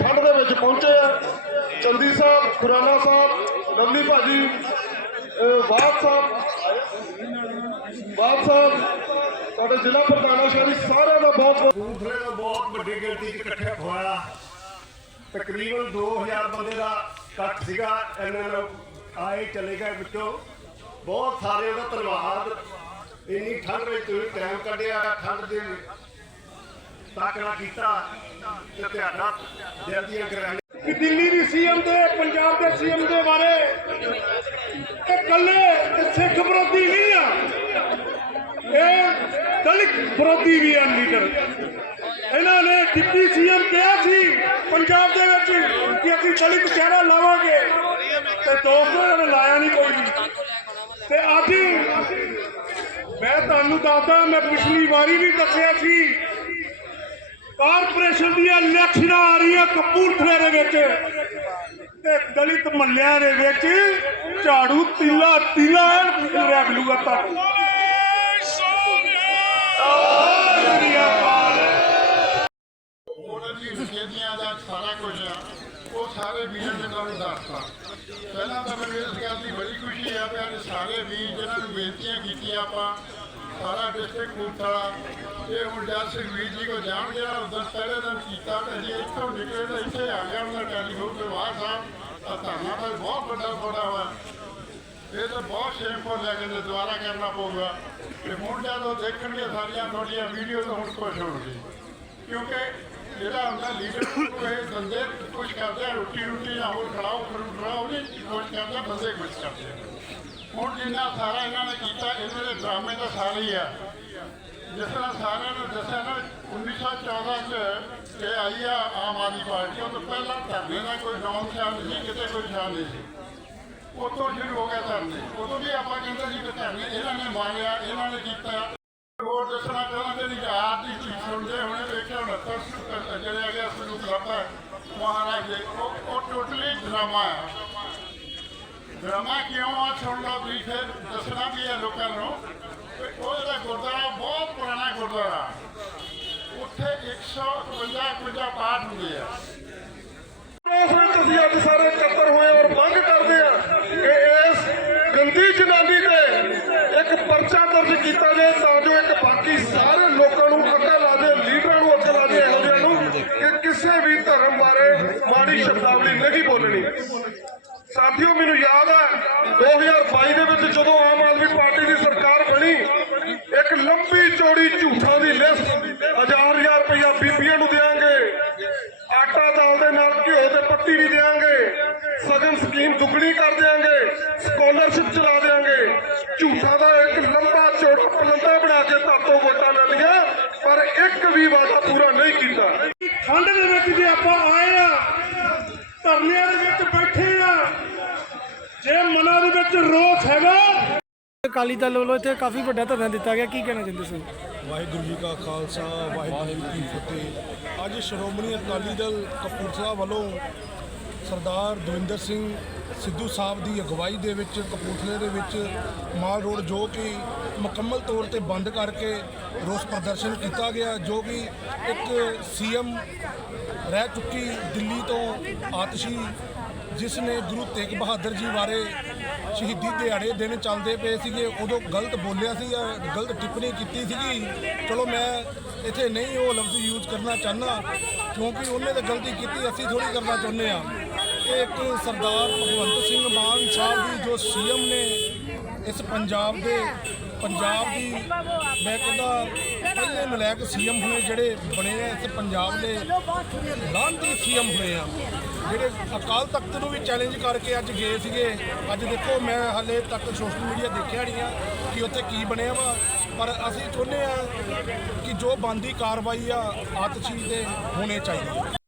ਬਹੁਤ ਠੰਡ ਦੇ ਵਿੱਚ ਪਹੁੰਚੇ ਆ। ਚੰਦੀ ਸਾਹਿਬ, ਖੁਰਾਨਾ ਸਾਹਿਬ, ਲੰਮੀ ਭਾਜੀ ਬਾਦ ਸਾਹਿਬ ਬਾਦ ਸਾਹਿਬ ਸਾਡੇ ਜ਼ਿਲ੍ਹਾ ਪ੍ਰਧਾਨਾ ਸ਼ਾਹੀ ਸਾਰਿਆਂ ਦਾ ਬਹੁਤ ਦੂਸਰੇ ਦਾ ਬਹੁਤ ਵੱਡੀ ਗਿਣਤੀ 'ਚ ਇਕੱਠੇ ਹੋਇਆ। ਤਕਰੀਬਨ 2000 ਬੰਦੇ ਦਾ ਇਕੱਠ ਸੀਗਾ। ਇਹਨਾਂ ਨੂੰ ਆਏ, ਚਲੇ ਗਏ ਵਿੱਚੋਂ। ਬਹੁਤ ਸਾਰੇ ਦਾ ਧੰਨਵਾਦ। ਇੰਨੀ ਠੰਡ ਵਿੱਚ ਤੁਸੀਂ ਟਾਈਮ ਕੱਢਿਆ, ਠੰਡ ਦੇ ਤਾਕੜਾ ਕੀਤਾ। ਕਿ ਦਿੱਲੀ ਦੀ ਸੀਐਮ ਤੇ ਪੰਜਾਬ ਦੇ ਸੀਐਮ ਦੇ ਬਾਰੇ ਇਹ ਕੱਲੇ ਸਿੱਖ ਵਿਰੋਧੀ ਨਹੀਂ ਆ। ਇਹ ਦਲਿਤ ਵਿਰੋਧੀ ਵੀ ਆ, ਲੀਡਰ। ਇਹਨਾਂ ਨੇ ਡਿਪਟੀ ਸੀਐਮ ਕਿਹਾ ਸੀ, ਪੰਜਾਬ ਦੇ ਵਿੱਚ ਕਿ ਅਸੀਂ ਦਲਿਤ ਚਿਹਰਾ ਲਾਵਾਂਗੇ। ਤੇ ਦੋਸਤੋ, ਇਹਨਾਂ ਨੇ ਲਾਇਆ ਨਹੀਂ ਕੋਈ ਤੇ ਅੱਜ ਮੈਂ ਤੁਹਾਨੂੰ ਦੱਸਦਾ, ਮੈਂ ਪਿਛਲੀ ਵਾਰੀ ਵੀ ਦੱਸਿਆ ਸੀ ਕਾਰਪੋਰੇਸ਼ਨ ਦੀਆਂ ਇਲੈਕਸ਼ਨਾਂ ਆ ਰਹੀਆਂ ਕਪੂਰਥਲੇ ਦੇ ਵਿੱਚ ਤੇ ਦਲਿਤ ਮਹੱਲਿਆਂ ਦੇ ਵਿੱਚ ਝਾੜੂ ਤਿੱਲਾ ਤਿੱਲਾ ਰਹਿ ਮਿਲੂਗਾ ਤੁਹਾਨੂੰ ਦੁਨੀਆ ਦਾ ਸਾਰਾ ਕੁਝ ਆ, ਉਹ ਸਾਰੇ ਵੀਰਾਂ ਨੇ ਤੁਹਾਨੂੰ ਦੱਸਤਾ ਪਹਿਲਾਂ ਤਾਂ ਮੈਨੂੰ ਇਸ ਗੱਲ ਦੀ ਬੜੀ ਖੁਸ਼ੀ ਆ ਕਿ ਸਾਰੇ ਵੀਰ ਜਿਹਨਾਂ ਨੂੰ ਬੇਨਤੀਆਂ ਕੀਤੀਆਂ ਆਪਾਂ ਸਾਰਾ ਡਿਸਟ੍ਰਿਕਟ ਕੂਪਥਲਾ ਇਹ ਹੁਣ ਜਦ ਸੁਖਵੀਰ ਜੀ ਕੋ ਜਾਣ ਜਿਹੜਾ ਉਦੋਂ ਪਹਿਲੇ ਦਿਨ ਕੀਤਾ ਤੇ ਜੀ ਇੱਥੋਂ ਨਿਕਲੇ ਤਾਂ ਇੱਥੇ ਆ ਗਿਆ ਉਹਨਾਂ ਟੈਲੀਫੋਨ ਤੇ ਵਾਹ ਸਾਹਿਬ। ਧਰਨਾ ਤਾਂ ਬਹੁਤ ਵੱਡਾ ਤੁਹਾਡਾ ਵਾ। ਇਹ ਤਾਂ ਬਹੁਤ ਸ਼ੇਮਫੁਲ ਹੈ ਕਿ ਦੁਬਾਰਾ ਕਰਨਾ ਪਊਗਾ। ਤੇ ਹੁਣ ਜਦੋਂ ਦੇਖਣਗੇ ਸਾਰੀਆਂ ਤੁਹਾਡੀਆਂ ਵੀਡੀਓ ਤਾਂ ਹੁਣ ਖੁਸ਼ ਹੋਣਗੇ। ਕਿਉਂਕਿ ਜਿਹੜਾ ਹੁੰਦਾ ਲੀਡਰ ਨੂੰ ਇਹ ਬੰਦੇ ਕੁਝ ਕਰਦੇ ਆ, ਰੋਟੀ ਰੋਟੀ ਜਾਂ ਹੋਰ ਖੜਾਓ ਫਰੂਟ ਖੜਾਓ ਨਹੀਂ ਕੁਝ ਕਰਦੇ ਬੰਦੇ ਕੁਝ ਕਰਦੇ ਹੁਣ ਜਿੰਨਾ ਸਾਰਾ ਇਹਨਾਂ ਨੇ ਕੀਤਾ ਇਹਨਾਂ ਦੇ ਡਰਾਮੇ ਦਾ ਸਾਰੇ ਹੀ ਆ। ਜਿਸ ਤਰ੍ਹਾਂ ਸਾਰਿਆਂ ਨੂੰ ਦੱਸਿਆ ਨਾ 1914 ਚ ਇਹ ਆਈ ਆ ਆਮ ਆਦਮੀ ਪਾਰਟੀ ਉਹ ਤੋਂ ਪਹਿਲਾਂ ਧਰਨੇ ਦਾ ਕੋਈ ਨਾਮ ਨਿਸ਼ਾਨ ਨਹੀਂ ਸੀ, ਕਿਤੇ ਕੋਈ ਨਿਸ਼ਾਨ ਨਹੀਂ ਸੀ। ਉਤੋਂ ਸ਼ੁਰੂ ਹੋ ਗਿਆ ਧਰਨੇ। ਉਦੋਂ ਵੀ ਆਪਾਂ ਕਹਿੰਦੇ ਸੀ ਕਿ ਧਰਨੇ ਇਹਨਾਂ ਨੇ ਮਾਰਿਆ ਇਹਨਾਂ ਨੇ ਕੀਤਾ। ਹੋਰ ਦੱਸਣਾ ਚਾਹੁੰਦੇ ਨਹੀਂ ਕਿ ਆਪ ਦੀ ਚੀਜ਼ ਸੁਣਦੇ ਹੋਣੇ ਵੇਖਿਆ 69 ਜਿਹੜੇ ਹੈਗੇ ਸੁਰੂ ਕਰਤਾ ਮਹਾਰਾਜ ਦੇ ਉਹ ਉਹ ਟੋਟਲੀ ਡਰਾਮਾ ਹੈ। ਡਰਾਮਾ ਕਿਉਂ ਆ ਸੁਣ ਲਓ ਵੀ ਫਿਰ, ਦੱਸਣਾ ਵੀ ਹੈ ਲੋਕਾਂ ਨੂੰ ਕਿ ਉਹਦਾ ਗੁਰਦੁਆਰਾ, ਬਹੁਤ ਪੁਰਾਣਾ ਗੁਰਦੁਆਰਾ। ਉੱਥੇ 152 51 ਪਾਠ ਹੁੰਦੇ ਆ। ਉਸ ਵਿੱਚ ਅਸੀਂ ਅੱਜ ਸਾਰੇ ਇਕੱਤਰ ਹੋਏ ਔਰ ਮੰਗ ਕਰਦੇ ਆ ਕਿ ਇਸ ਗੰਦੀ ਜਨਾਨੀ ਤੇ ਇੱਕ ਪਰਚਾ ਦਰਜ ਕੀਤਾ ਜਾਏ ਤਾਂ ਜੋ ਇੱਕ ਬਾਕੀ ਸਾਰੇ ਲੋਕਾਂ ਨੂੰ ਅਕਲ ਆ ਜਾਏ, ਲੀਡਰਾਂ ਨੂੰ ਅਕਲ ਆ ਜਾਏ, ਇਹੋ ਜਿਹਿਆਂ ਨੂੰ ਕਿ ਕਿਸੇ ਵੀ ਧਰਮ ਬਾਰੇ ਮਾੜੀ ਸ਼ਬਦਾਵਲੀ ਨਹੀਂ ਬੋਲਣੀ। ਸਾਥੀਓ, ਮੈਨੂੰ ਯਾਦ ਹੈ 2022 ਦੇ ਵਿੱਚ ਜਦੋਂ ਆਮ ਆਦਮੀ ਪਾਰਟੀ ਦੀ ਸਰਕਾਰ ਬਣੀ, ਇੱਕ ਲੰਬੀ ਚੌੜੀ ਝੂਠਾਂ ਦੀ ਲਿਸਟ ਹਜ਼ਾਰ ਹਜ਼ਾਰ ਰੁਪਇਆ ਬੀਬੀਆਂ ਨੂੰ ਦੇਾਂਗੇ ਆਟਾ ਦਾਲ ਦੇ ਨਾਲ ਘਿਓ ਤੇ ਪੱਤੀ ਵੀ ਦੇਾਂਗੇ ਸਗਨ ਸਕੀਮ ਦੁੱਗਣੀ ਕਰ ਦੇਾਂਗੇ ਸਕਾਲਰਸ਼ਿਪ ਚਲਾ ਦੇਾਂਗੇ ਝੂਠਾਂ ਦਾ ਇੱਕ ਲੰਬਾ ਚੌੜਾ ਪਲੰਦਾ ਬਣਾ ਕੇ ਤਾਤੋਂ ਵੋਟਾਂ ਲੈ ਲਈਆਂ ਪਰ ਇੱਕ ਵੀ ਵਾਅਦਾ ਪੂਰਾ ਨਹੀਂ ਕੀਤਾ। ਠੰਡ ਦੇ ਵਿੱਚ ਜੇ ਆਪਾਂ ਆਏ ਆ ਧਰਨਿਆਂ ਦੇ ਵਿੱਚ ਬੈਠੇ ਆ ਜੇ ਮਨਾਂ ਦੇ ਵਿੱਚ ਰੋਸ ਹੈਗਾ। ਅਕਾਲੀ ਦਲ ਵੱਲੋਂ ਇੱਥੇ ਕਾਫੀ ਵੱਡਾ ਧਰਨਾ ਦਿੱਤਾ ਗਿਆ। ਕੀ ਕਹਿਣਾ ਚਾਹੁੰਦੇ ਸਰ? ਵਾਹਿਗੁਰੂ ਜੀ ਕਾ ਖਾਲਸਾ ਵਾਹਿਗੁਰੂ ਜੀ ਕੀ ਫਤਿਹ। ਅੱਜ ਸ਼੍ਰੋਮਣੀ ਅਕਾਲੀ ਦਲ ਕਪੂਰਥਲਾ ਵੱਲੋਂ ਸਰਦਾਰ ਦਵਿੰਦਰ ਸਿੰਘ ਸਿੱਧੂ ਸਾਹਿਬ ਦੀ ਅਗਵਾਈ ਦੇ ਵਿੱਚ ਕਪੂਰਥਲੇ ਦੇ ਵਿੱਚ ਮਾਲ ਰੋਡ ਜੋ ਕਿ ਮੁਕੰਮਲ ਤੌਰ ਤੇ ਬੰਦ ਕਰਕੇ ਰੋਸ ਪ੍ਰਦਰਸ਼ਨ ਕੀਤਾ ਗਿਆ ਜੋ ਕਿ ਇੱਕ ਸੀਐਮ ਰਹਿ ਚੁੱਕੀ ਦਿੱਲੀ ਤੋਂ ਆਤਸ਼ੀ ਜਿਸ ਨੇ ਗੁਰੂ ਤੇਗ ਬਹਾਦਰ ਜੀ ਬਾਰੇ ਸ਼ਹੀਦੀ ਦਿਹਾੜੇ ਦਿਨ ਚੱਲਦੇ ਪਏ ਸੀਗੇ, ਉਦੋਂ ਗਲਤ ਬੋਲਿਆ ਸੀ ਜਾਂ ਗਲਤ ਟਿੱਪਣੀ ਕੀਤੀ ਸੀਗੀ। ਚਲੋ ਮੈਂ ਇੱਥੇ ਨਹੀਂ ਉਹ ਲਫ਼ਜ਼ ਯੂਜ਼ ਕਰਨਾ ਚਾਹੁੰਦਾ, ਕਿਉਂਕਿ ਉਹਨੇ ਤਾਂ ਗਲਤੀ ਕੀਤੀ, ਅਸੀਂ ਥੋੜੀ ਕਰਨਾ ਚਾਹੁੰਦੇ ਆ ਇਹ ਇੱਕ ਸਰਦਾਰ ਭਗਵੰਤ ਸਿੰਘ ਮਾਨ ਸਾਹਿਬ ਦੀ ਜੋ ਸੀਐਮ ਨੇ ਇਸ ਪੰਜਾਬ ਦੇ, ਪੰਜਾਬ ਦੀ ਮੈਂ ਕਹਿੰਦਾ ਪਹਿਲੇ ਨਲਾਇਕ ਸੀਐਮ ਹੋਏ, ਜਿਹੜੇ ਬਣੇ ਆ ਇਸ ਪੰਜਾਬ ਦੇ ਲਾਂਤੀ ਸੀਐਮ ਹੋਏ ਆ। ਜਿਹੜੇ ਅਕਾਲ ਤਖਤ ਨੂੰ ਵੀ ਚੈਲੰਜ ਕਰਕੇ ਅੱਜ ਗਏ ਸੀਗੇ, ਅੱਜ ਦੇਖੋ ਮੈਂ ਹਾਲੇ ਤੱਕ ਸੋਸ਼ਲ ਮੀਡੀਆ ਦੇਖਿਆ ਨਹੀਂ ਆ ਕਿ ਉੱਥੇ ਕੀ ਬਣਿਆ ਵਾ। ਪਰ ਅਸੀਂ ਚਾਹੁੰਦੇ ਆ ਕਿ ਜੋ ਬੰਦੀ ਕਾਰਵਾਈ ਆ ਆਤਸ਼ੀ ਤੇ ਹੋਣੇ ਚਾਹੀਦੀ